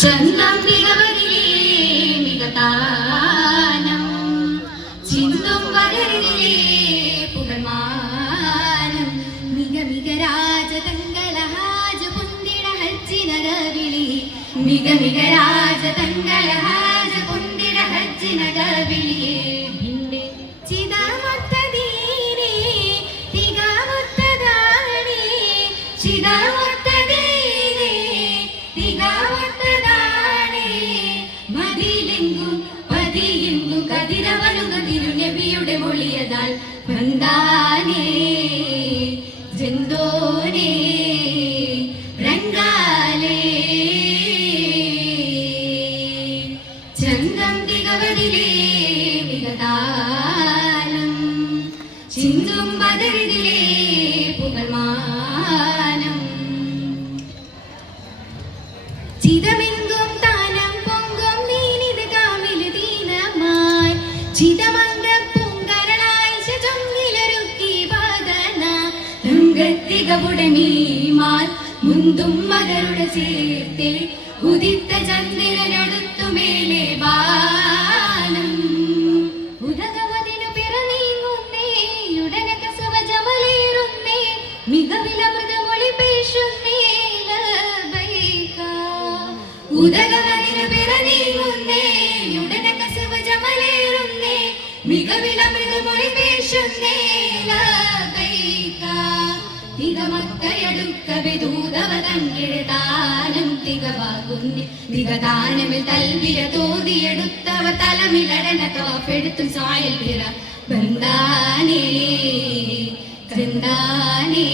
ചന്ദം തികവതിലേ മികതാനം ചിന്തും വരരിലേ പുകമാനം മിക മിക രാജതങ്കളഹാജ പുന്തിട ഹജ്ജിനരവിളി മിക മിക രാജതങ്കളഹാജ പുന്തിട ഹജ്ജിനരവിളിയേ ഭിന്നെ ചിദാമത്തദീനേ തികാമത്തദാനേ ചിദാമത്തദീനേ തികാമത്തദാനേ മദിലെങ്കും പതിയെങ്കും കതിരവനുക തിരുനബിയുടെ മൊഴിയതാൽ വന്ദാനേ ജന്തോനേ രംഗാലേ ചന്ദം തികവതിലേ മികതാനം ചിന്തും ബദരിതിലേ പുകൾമാനം ചിതമെങ്കും താനം പൊങ്കും നീനിത് കാമില് ദീനമായി ചിതമംഗ പൂങ്കരളായി ചൊങ്കിലൊരുക്കി വാദന തങ്കത്തികവുടെ മീമാൽ മുന്തും മലരുടെ ചേർത്തേ ഉദിത്ത ചന്ദ്രനടുത്തു മേലെ വാനം ഉദകവതിനു പിറനീങ്ങുന്നേ ഉടനെ കസവജമലേറുന്നേ മികവിലമൃതമൊളി പേശുന്നേ ലബൈക ഉദകവതിനു പിറനീങ്ങുന്നേ ഉടനെ കസവജമലേറുന്നേ മികവിലമൃതമൊളി പേശുന്നേ ലബൈക തികമക്കയടുക്കവെ ദൂതവതങ്കിഴതാനം തികവാകുന്നേ തികദാനമിൽ തൽവിയ തോതിയെടുത്തവ തലമിലടന തോപ്പെടുത്തും സായൽ പിറ ബന്ധാനേ കൃന്ദാനേ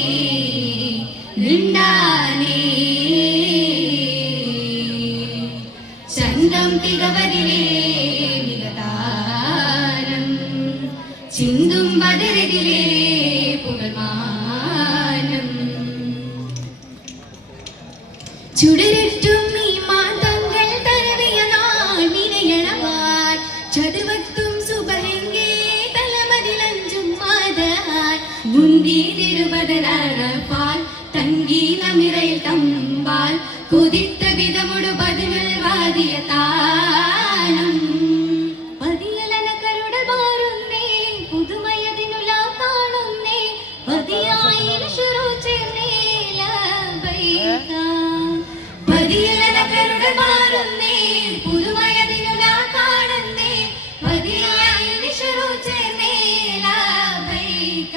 നിണ്ടാനേ ചന്ദം തികവതിലേ മികതാനം ചിന്തും ബദരിതിലേ പുകൾമാനം ചുടരറ്റും ഈ മാതങ്ങൾ തരവിയ നാൾ വിനയണവാൻ ചതുവത്തും സുബഹെങ്കേ തലമതിലഞ്ചും മാതാൻ മുന്തി തിരുവതനാൾ തങ്കി നമിറയിൽ തമ്പാൽ കുതിത്ത വിധമുടു പതിനൽ വാദിയ താനം പതിയലനക്കരുടെ മാറുന്നേ പുതുമയതിനുള്ള കാണുന്നേ പതിയായിര ശുറു ചേർന്നേ ലബൈക പതിയലനക്കരുടെ മാറുന്നേ പുതുമയതിനുള്ള കാണുന്നേ പതിയായിര ശുറു ചേർന്നേ ലബൈക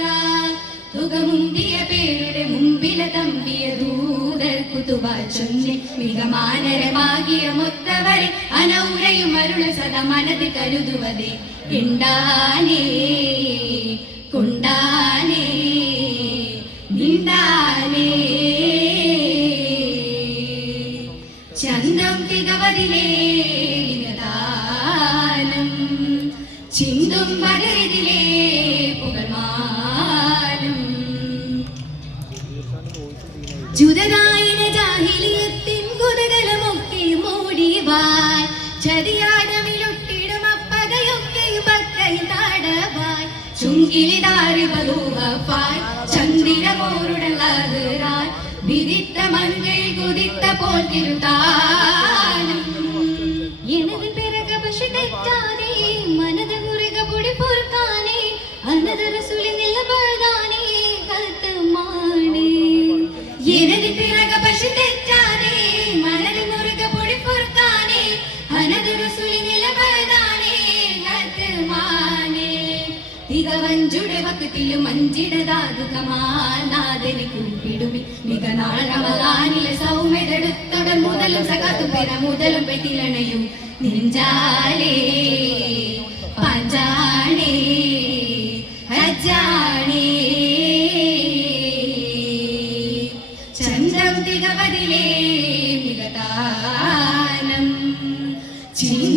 തുകമുന്തിയ പേരുടെ മുമ്പിലെ തമ്പിയ ദൂതർ കുതുവാൽ ചൊന്നെ മികമാനരമാകിയ മൊത്തവരെ അനൗരയും അരുള സദ മനത് കരുതുവതേ ഉണ്ടാനേ കൊണ്ടാനേ നിണ്ടാനേ ചന്ദം തികവതിലേ മികതാനം ചിന്തും ബദരിതിലേ പുകൾമാനം ജുദരായിന ജാഹിലിയത്തിൻ കുതകലമൊക്കെ മൂടിവാൻ ചതിയാടമിലൊട്ടിടും അപ്പതയൊക്കെ ബക്കയിൽ താടവാൻ ചുങ്കിലിതാരി ബലൂഹഫാൻ ചന്ദ്രമോരുടലാൻ വിദിത്ത മൺകൾ കുതിത്ത പോൽ തിരുതാനം எனது பிறக பஷி தெറ്റാனே மனது முருக பொடி பொறுக்கானே அனதர சுழி நில வாழ்தானே கத்தமானே எனது பிறக பஷி தெറ്റാனே மனது முருக பொடி பொறுக்கானே அனதர சுழி நில வாழ்தானே கத்தமானே തികവഞ്ചുടെ വക്കത്തിലും അഞ്ചിടതാതു കമാനാഥനെ കൂപ്പിടുമി മിക നാളവകാനിലെ സൗമ്യതെടുത്തടൻ മുതലും സകാത്തു പിറ മുതലും പെട്ടിലണയും നെഞ്ചാലേ പാഞ്ചാണേ ഹജ്ജാണേ ചന്ദ്രം തികവതിലേ മികതാനം ചിന്ത